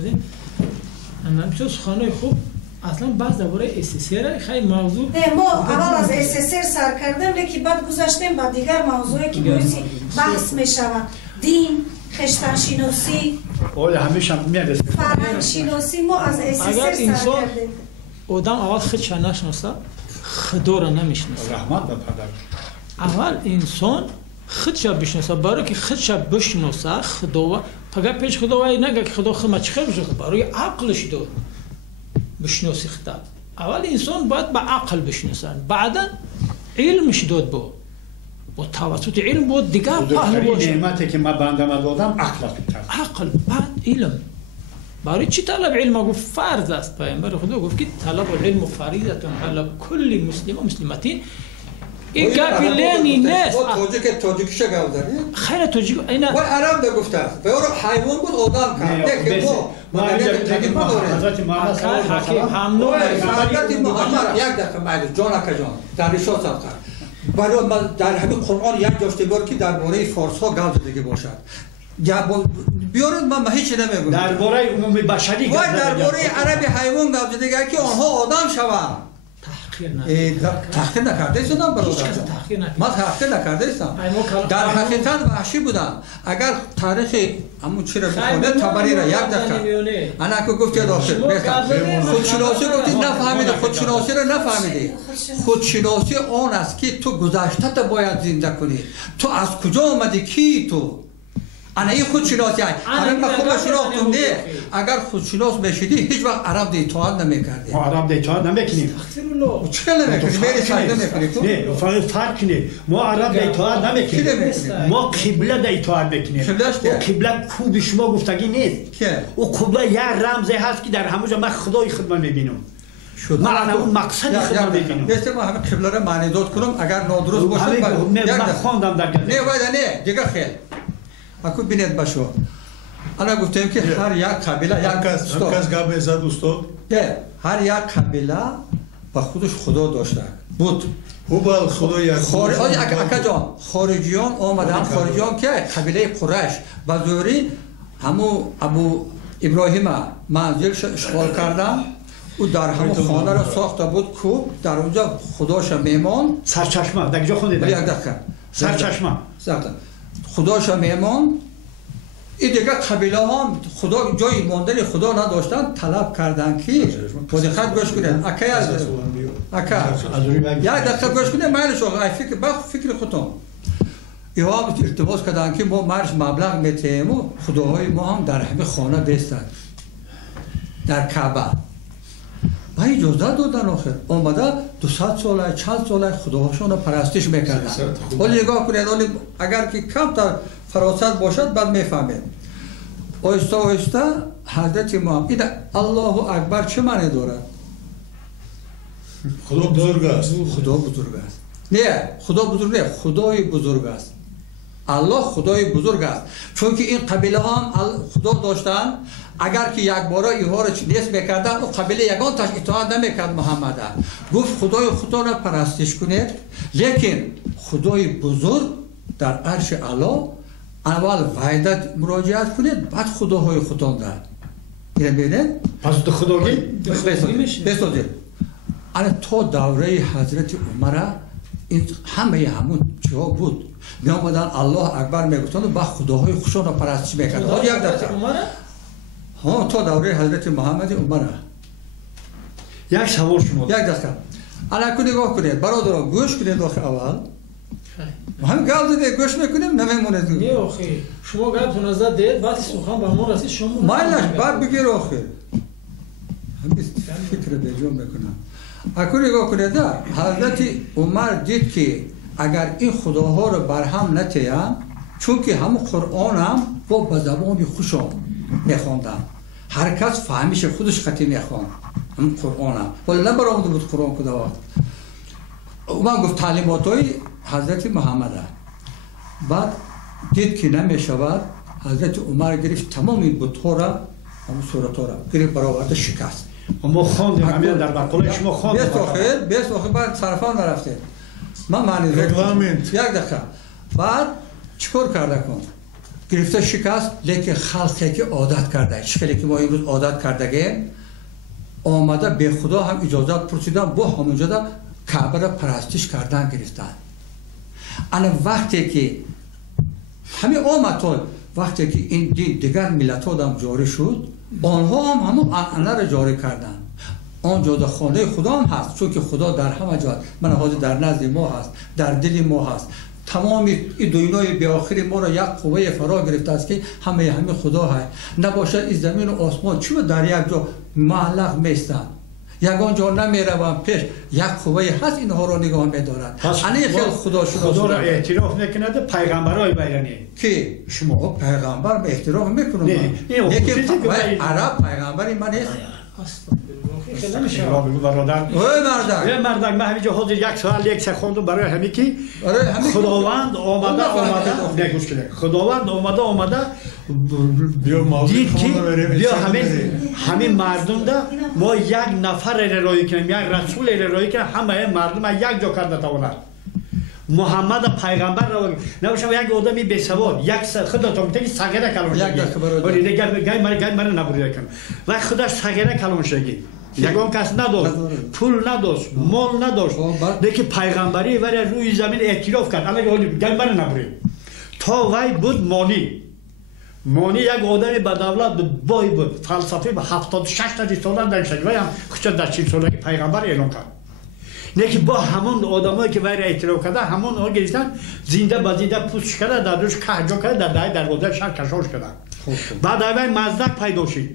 می‌سازیم همین سخنای خوب اصلا بعض درباره SSR خیلی موضوع ما اول از SSR سر کردیم لیکن بعد گذاشتیم به دیگر موضوعی که باعث بحث میشود دین خشتن شناسی همیشه میاد فرهنگ شناسی ما از SSR سر کردیم آدم اول خودش نشناسه خدا را نمیشناسه رحمت به پدر اول انسان خودش بشناسه برای که خودش بشناسه خدا پگه پیش خدا وای نگه که خدا خدمت چه بشه برای عقلش داد بشناسی خدا اول انسان باید با عقل بشناسن بعدا علمش داد با توسط علم بود دیگه پهلو باشه نعمتی که ما بنده دادم عقل بعد علم برای چی طلب علم گفت فرض است پیامبر خدا گفت که طلب العلم فریضه علی کل مسلم و مسلمتین این گپی لینی نیست تاجیکش گفتاری خیلی تاجیک اینا و عرب ده گفته به اون حیوان بود آدم کرد که ما حضرت محمد حضرت محمد یک دقیقه معلوم جان جان در رشاد کرد برای ما در همین قرآن یک جاشته بار که درباره فارس ها گل زدگی باشد بیارید من هیچ نمیگم درباره عمومی بشری و درباره عربی حیوان گل زدگی که آنها آدم شوند تحقیر نکرده ایستم برادر ما تحقیر نکرده ایستم در حقیقت وحشی بودم اگر تاریخ همون چی را بخونه تبری را یک دقیقه انا که گفت داخل خودشناسی گفتی نفهمیده خودشناسی را نفهمیده خودشناسی آن است که تو گذشته تا باید زنده کنی تو از کجا آمدی کی تو انا این خودشناسی هست همین من خوب شناختم نه اگر خودشناس بشیدی هیچ وقت عرب ده اطاعت نمیکردی ما عرب ده اطاعت نمیکنیم چرا نمیکنیم میری سجده میکنی نه فرق نه ما عرب ده اطاعت نمیکنیم ما قبله ده اطاعت میکنیم و قبله کو به شما گفتگی نیست او قبله یه رمزی هست که در همه جا من خدای خدمت میبینم من اون مقصد خدمت میبینم بسته ما همه قبله را معنی داد کنم اگر نادرست باشه من خواندم در نه باید نه دیگه خیلی اكو بنت باشو انا گفتم که هر یک قبیله یک کس گپ زد استاد هر یک قبیله با خودش خدا داشته بود هو خدا یک خارجی اکا جان خارجیان آمدن خارجیان که قبیله قریش و زوری همو ابو ابراهیم منزل اشغال کردن او در همون خانه را ساخته بود کو در اونجا خداش میمان سرچشمه در جا خونده یک دقیقه سرچشمه خداش میمان این دیگه قبیله ها خدا جای ماندن خدا نداشتن طلب کردن که دقت گوش کنید اکا یک دقیقه گوش کنید مالش آقا فکر خودتون ایها ارتباط کردن که ما مرش مبلغ میتیم و خداهای ما هم در همه خانه بستن در کعبه و اجازه دادن آخر آمده 200 ساله 40 ساله خداهاشون پرستش میکردن ولی نگاه کنید اگر که کم تا فراست باشد بعد میفهمید آیسته آیسته حضرت محمد الله اکبر چه معنی دارد؟ خدا بزرگ است خدا بزرگ است نه خدا بزرگ نه خدای بزرگ است الله خدای بزرگ است چون که این قبیله هم خدا داشتن اگر که یک باره اینها را نیست میکردن او قبیله یگان تاش اطاعت نمیکرد محمد گفت خدای خدا را پرستش کنید لیکن خدای بزرگ در عرش اعلی اول وحدت مراجعت کنید بعد خداهای خدا در اینو ببینید پس تو خداگی بسازید انا تا دوره حضرت عمر این همه همون چیها بود می آمدن الله اکبر میگفتن و با خداهای خودشون را پرستش میکردن حالا یک دفعه ها تا دوره حضرت محمد عمر یک سوال شما یک دقیقه الان نگاه کنید برادران گوش کنید آخه اول هم گل دیده گوش میکنیم نمیمونه نه آخه شما گلتون از دید بعد سخن به ما رسید شما مایلش بعد بگیر آخه همین فکر بجا میکنم اکنون نگاه کنید حضرت عمر دید که اگر این خداها رو برهم نتیم چون که همون قرآن هم با به زبان خوشم میخوندم هر کس فهمیش خودش خطی میخوان همون قرآن هم ولی نبرامده بود قرآن کدوات من گفت تعلیمات های حضرت محمد بعد دید که نمیشود حضرت عمر گرفت تمام این بطها را همون صورت ها را گرفت برآورده شکست ما خواندیم همین در مقاله شما خواندیم بیست آخر بعد صرفان نرفته من معنی رگلامنت یک دقیقه بعد چیکار کرده کن گرفته شکست لیکن خلقی که عادت کرده شکلی که ما امروز عادت کرده آمده به خدا هم اجازت پرسیدن با همونجا دا کعبه را پرستش کردن گرفتن. انا وقتی که همین آمد وقتی که این دین دیگر ملت ها هم جاری شد آنها هم همون انعانه را جاری کردن. آنجا در خانه خدا هم هست چون که خدا در همه جا من حاضر در نزد ما هست در دل ما هست. تمام این دنیای به آخری ما را یک قوه فرا گرفته است که همه خدا هست. نباشد این زمین و آسمان چون در یک جا معلق میستن یگان جا نمیروم پیش یک قوه هست اینها را نگاه میدارد. خیلی خدا را اعتراف میکند پیغمبرای بیرانی که شما پیغمبر به احترام میکنم لیکن عرب پیغمبری من نیست. مردک من همینجا حاضر یک سوال یک سخوندم برای همین که خداوند آمده خداوند آمده دید که بیا همین مردم ده ما یک نفر ارائه کنیم یک رسول ارائه کنیم همه مردم یک جا کرده تواند محمد پیغمبر را نباشم یک آدمی بی سواد یک خدا تا میگه سگره کلان شگی ولی گای من نبوده کنم و خدا سگره کلان شگی یگان کس نداشت پول نداشت مال نداشت لیکن پیغمبری ولی روی زمین اعتراف کرد الان گای من نبوده تا وی بود مانی یک آدمی با دولت بای بود فلسفه به 76 ساله در شد وی هم خود در 40 سالگی پیغمبر اعلان کرد نه که با همون آدمایی که وی را اعتراف کرده همون ها گرفتن زنده با زنده پوست کرده در روش کهجا کرده در دروازه شهر کشاش کردن. بعد وی مزدک پیدا شد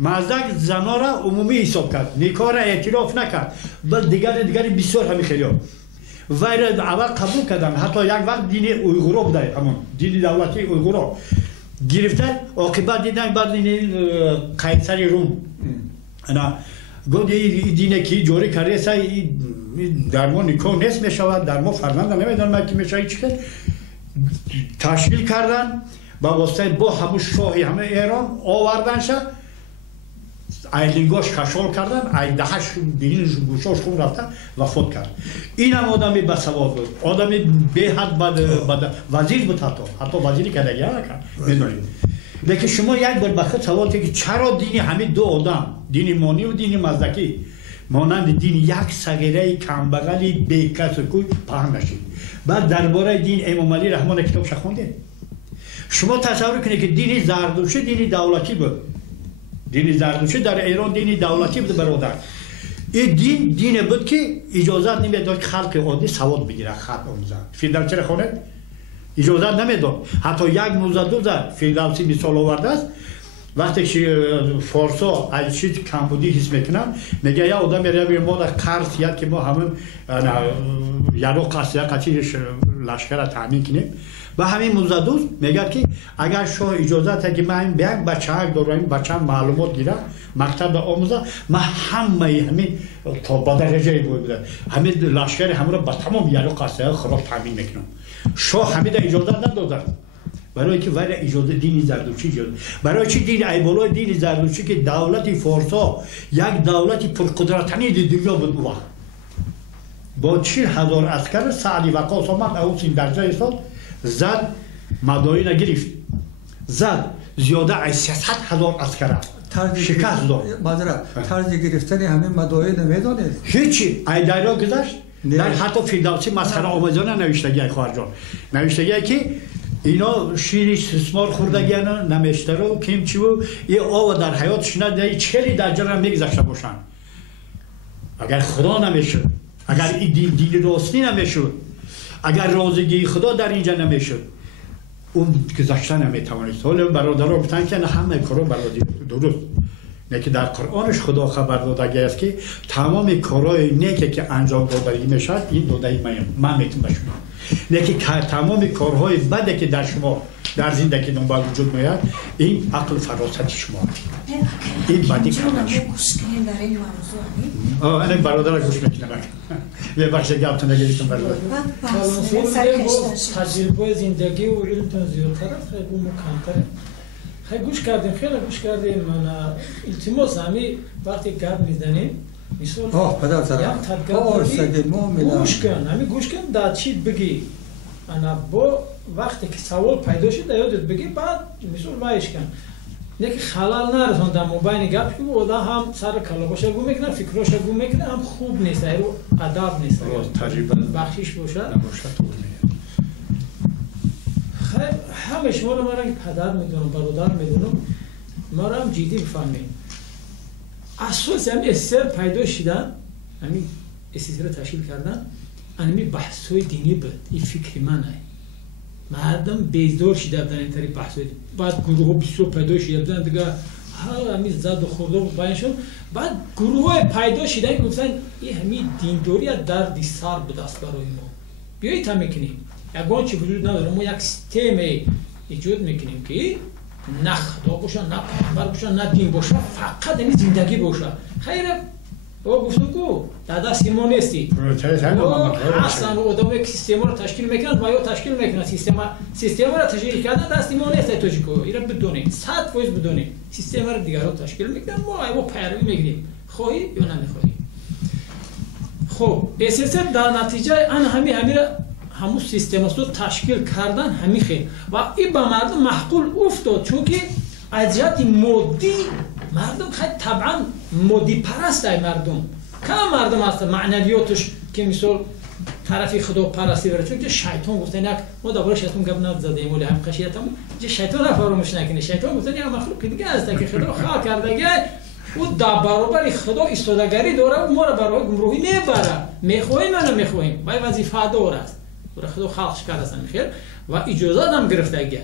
مزدک زنا را عمومی حساب کرد نکاح را اعتراف نکرد بعد دیگر بسیار همین خیلی وی را اول قبول کردن حتی یک وقت دین اویغورا بوده همون دین دولتی اویغورا گرفتن عاقبت دیدن بعد این قیصر روم انا گفت این دینه که جوری کرده سای در ما نکاح نیست میشود در ما فرزند نمیدونم که میشه چی کرد تشکیل کردن با واسطه با همون شاهی همه ایران آوردن شد ایلینگاش خشال کردن ایدهش بینش گوشاش خون رفتن و فوت کرد. این هم آدمی بسواد بود آدمی به حد وزیر بود حتی وزیری که دیگه نکرد میدونید لیکن شما یک بار بخیر سوال که چرا دین همین دو آدم دین مانی و دین مزدکی مانند دین یک صغیره کمبغلی بی کس و کوی پهن نشید. بعد درباره دین امام علی رحمان کتاب خونده شما تصور کنید که دین زردشتی دین دولتی بود دین زردشتی در ایران دین دولتی بود برادر این دین بود که اجازت نمیداد که خلق عادی سواد بگیره خط آموزن فیلدر چرا خونه اجازت نمیداد حتی یک موزدوز فیلدوسی مثال آورده است وقتی که فارسا از چیز کمبودی حس میکنن میگه یا آدم میره ما در قرض یاد که ما همون یارو قصی لشکر را تامین کنیم و همین موزدوز میگه که اگر شاه اجازت که من یک بچه دارم بچه معلومات گیرم مکتب آموزه من همین تا با درجه بوده همین لشکر همون را با تمام یارو قصی خوراک تامین میکنم شاه همین اجازت نداده برای که ولی اجازه دینی زردشتی اجازه برای چی دین ایبالای دین زردشتی که دولت فارسا یک دولت پرقدرتنی دنیا بود اون با 40,000 عسکر سعدی وقاص آمد اوسین درجه حساب زد مداین گرفت زد زیاده از 300,000 عسکر شکست داد معذرت طرز گرفتن همین مداین نمیدانید هیچی ای دایرا گذشت در حتی فیلدوسی مسخره آموزانه نوشتگی خواهرجان نوشتگی که اینا شیرش سسمار خوردگیانا نمیشته رو کیم چی و یه آوا در حیاتش نده 40 درجه را میگذشته باشن اگر خدا نمیشد اگر این دین راستی نمیشد اگر رازگی خدا در اینجا نمیشد اون گذشته نمیتوانست حالا برادران گفتن که نه همه کارو برادر درست نه که در قرآنش خدا خبر داده است که تمام کارهای نیکی که انجام داده میشد این داده من میتونم بشم نه که تمام کارهای بده که در شما در زندگی دنبال وجود میاد این عقل فراست شما این بدی کردن در این موضوع انا برادر گوش میکنم یه بخش گپتون نگیرتون برادر تجربه زندگی و علمتون زیادتر خیلی کمتره خیلی گوش کردیم من التماس همی وقتی گپ میزنیم مثال پدر سلام گوش کن در چی بگی انا با وقتی که سوال پیدا شد یادت بگی بعد مثال وایش کن نه که خلال نرسوندم مبین گپ که اودا هم سر کلاباش گم میکنه فکرش گم میکنه هم خوب نیست رو ادب نیست تقریبا بخشش باشه نباشه طور میگه خیر همه شما رو من پدر میدونم برادر میدونم ما رو هم جدی بفهمیم اساس هم استر پیدا شدن همین استر تشکیل کردن همین بحث‌های دینی بود این فکر منه مردم بیزار شده بودن این طریق بحث‌های بعد گروه بسیار پیدا شده بودن دیگه همین زد و خورده و بیان شد بعد گروه پیدا شده گفتن این همین دینداری دردی سر به دست برای ما بیایید هم میکنیم یکان چی وجود نداره ما یک سیستم ایجاد میکنیم که نه خدا باشه نه پیغمبر باشه نه دین باشه فقط این زندگی باشه خیره او گفتگو در دست ما نیستی اصلا آدم یک سیستم رو تشکیل میکنن و یا تشکیل میکنن سیستم رو تشکیل کردن دست ما نیست تو چیکو اینا بدونین 100% بدونین سیستم رو دیگه رو تشکیل میکنن ما پیروی میگیریم خواهی یا نمیخواهی خب اساس در نتیجه ان همون سیستم رو تشکیل کردن همین خیلی و این به مردم محقول افتاد چون که از جهت مادی مردم خیلی طبعا مادی پرست ای مردم کم مردم هست معنویاتش که مثال طرفی خدا پرستی بره چون که شیطان گفته نه ما دوباره شیطان گپ نزدیم ولی هم خشیتم شیطان را فراموش نکنه شیطان گفته نه مخلوق دیگه هست که خدا خلق کردگی او در برابر خدا ایستادگی داره و ما را برای گمراهی نمیبره میخواهیم یا نمیخواهیم ولی وظیفه داره است برای خدا خلقش کرده است میخیر و اجازه هم گرفتگی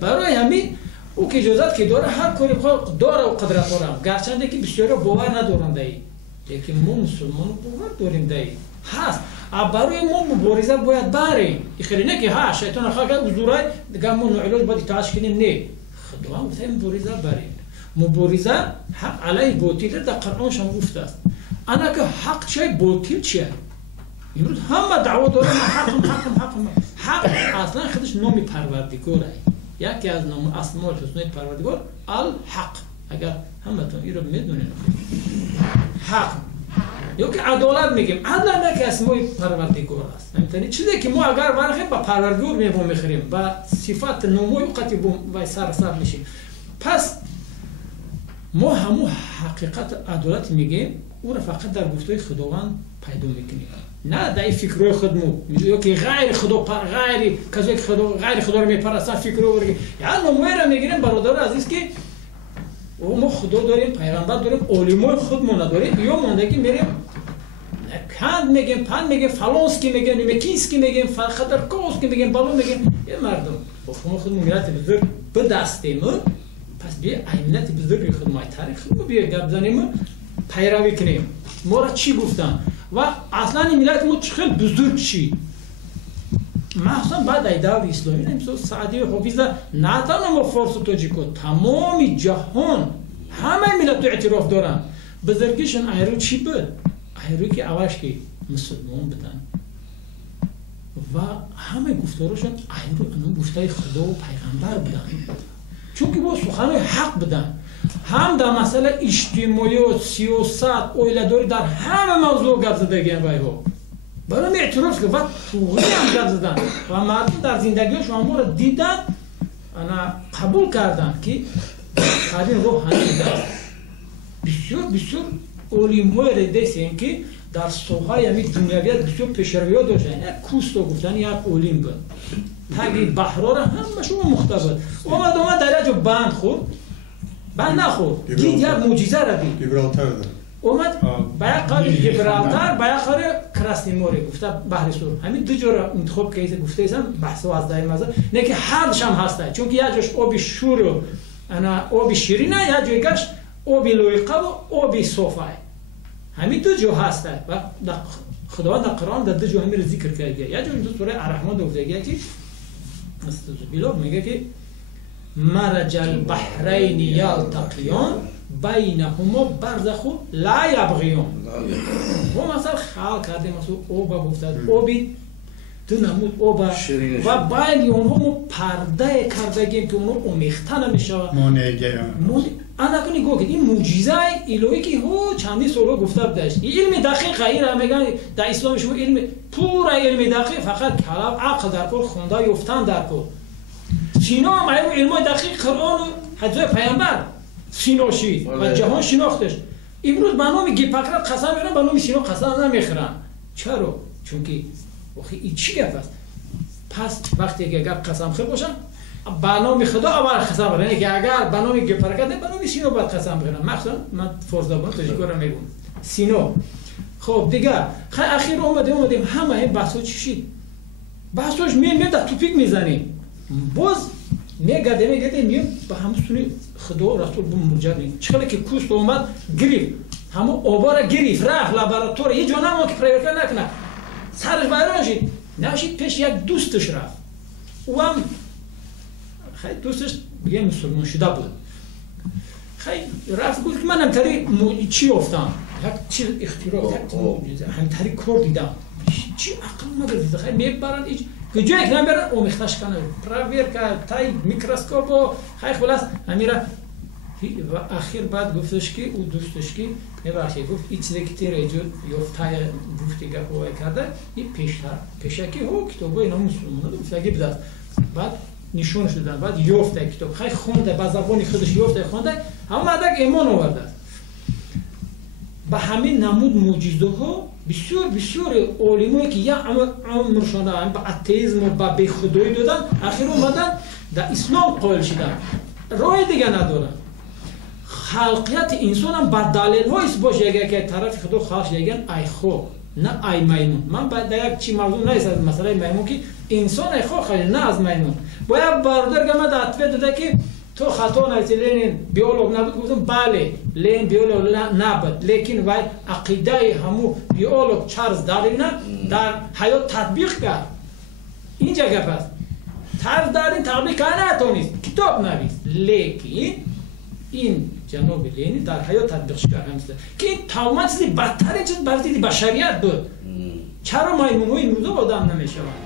برای همین او که اجازت که داره هر کاری بخواد داره و قدرت داره گرچنده که بسیاری باور ندارن دایی لیکن ما مسلمان باور داریم دایی هست برای ما مبارزه باید بریم خیلی نه که ها شیطان خواهد کرد حضورای دیگه ما نوعلاج باید اطاعتش کنیم نه خدا هم گفته مبارزه بریم مبارزه حق علیه باطل در قرآنش هم گفته است انا که حق چیه باطل چیه امروز همه دعوا داره حق اصلا خودش نامی پروردگاره یکی از نام اسماء الحسنی پروردگار الحق اگر همتون این رو میدونین حق یا که عدالت میگیم عدل نه که اسماء پروردگار است یعنی چیزی که ما اگر برخیم با پروردگار میخوریم با صفات نمای وقتی با سر میشیم پس ما همون حقیقت عدالت میگیم او را فقط در گفته خداوند پیدا میکنیم نه در فکرهای خودمون میگه که غیر خدا غیر کسی که خدا غیر خدا رو میپرستن فکر رو بگه یعنی نمونه رو میگیریم برادر عزیز که ما خدا داریم پیغمبر داریم علمای خودمون نداریم یا موندگی میریم کند میگیم پند میگیم فلانس کی میگیم نمیکیس کی میگیم خطرکوس کی میگیم بالون میگیم یه مردم با خودمون ملت بزرگ به دستیم پس بیا ملت بزرگ خودمون تاریخ خودمون بیا گپ بزنیم پیروی کنیم ما را چی گفتن و اصلا این ملت ما خیلی بزرگ چی مخصوصا بعد ای دور اسلامی نمیشه سعدی و حافظه نه تنها ما فارس و تاجیکو تمام جهان همه ملت اعتراف دارن بزرگیشون ایرو چی بود؟ ایرو که اولش که مسلمان بودن و همه گفتارشون ایرو انو گفته خدا و پیغمبر بودن چون که با سخنهای حق بودن هم در مسئله اجتماعی و سیاست اویلداری در همه موضوع گپ زدگی ها برای اعتراف که وقت توغی هم گپ زدن و مردم در زندگیشون ما رو دیدن انا قبول کردن که قدیم روحانی دست بسیار علمای ردیس این که در سوهای همی دنیاویت بسیار پیشروی ها داشتن یک کوست رو گفتن یک علم بود تقریب بحرها را همه شما مختبر اومد در یک جا بند خورد بند نخورد دید یک معجزه را دید گیبرالتر داره اومد با یک قابل گیبرالتر با یک قابل کراسنیموری گفته بحر سور همین دو جور انتخاب که گفته ایسم بحث و از دای مزه نه که هر دش هم هسته چون که یک جاش آبی شور و آبی شیرینه یک جای گشت آبی لویقه و آبی صافه همین دو جو هسته و خداوند در قرآن در دو جو همین رو ذکر کرده یک جای دو سوره الرحمن گفته که استغفر میگه که مرج البحرین یلتقیان بینهما برزخ لا یبغیان و مثلا خلق کرده مثلا آب گفتد آبی دو نمود آب و بین اونها ما پرده کردگیم که اونها امیخته نمیشه انا کنی گفت این معجزه الهی که هو چندی سال گفته بودش علم دقیق غیر میگن در اسلام شما علم پورا علم دقیق فقط کلام عقل در کار خونده یافتن در کار سینا هم علم دقیق قرآن و حضرت پیامبر سینا شید و جهان شناختش امروز به نام هیپوکرات قسم میخورن به نام سینا قسم نمیخورن چرا چون که آخه این چی گپ است پس وقتی که گپ قسم خور باشن به نام خدا اول قسم بخورن که اگر به نام هیپوکرات به نام سینا باید قسم بخورن مثلا من فرضابان تشکر میگم سینا خب دیگه خیلی اخیر اومدیم همه این بحثا چی شد بحثاش میام در توپیک میزنیم باز میگردیم به همون سونی خدا رسول بمرجعیم چقدر که کوست اومد گریف همون آبا را گریف رفت لابراتوار یه جا نمون که پریورکر نکنه سرش بیرون شد نشید پیش یک دوستش رفت او هم خیلی دوستش بگه مسلمان شده بود خیلی رفت بود که من همتری چی افتم یک چیز اختراع همتری کار دیدم چی عقل نگردید خیلی میبرند ایچ که جایی که نمیبرن اومیختش کنه پراویر که تای میکروسکوپ و خیلی خلاص همیره و اخیر بعد گفتش که او دوستش که نباشه گفت این چیزی که تیره جو یافتای گفتی که هوای کرده این پیشکی هو کتابه اینا مسلمانه گفتگی بده بعد نشونش دادن بعد یافته کتاب خیلی خونده با زبانی خودش یافته خونده همه مدک ایمان آورده به همین نمود معجزه ها بسیار علمایی که یک عمرشان به اتئیسم و به بیخودایی دادن اخیر اومدن در اسلام قائل شدن راه دیگه ندارن خلقیت انسان هم با دلیل ها اثبات شده که طرف خدا خواهش دیگن ای خواه نه ای میمون من باید یک چی موضوع نیست از مسئله میمون که انسان ای خواه خواهی نه از میمون باید برادر که من در اطفیه داده که تو خطا نیستی لینین بیولوگ نبود گفتم بله لین بیولوگ نبود لیکن وای عقیده همو بیولوگ چارلز داروین در حیات تطبیق کرد اینجا گپ است چارلز داروین تطبیق نتونست کتاب نویس لیکن این جناب لینین در حیات تطبیقش کرد که این تمام چیزی بدترین چیز برای بشریت بود چرا میمون‌های امروزه آدم نمیشوند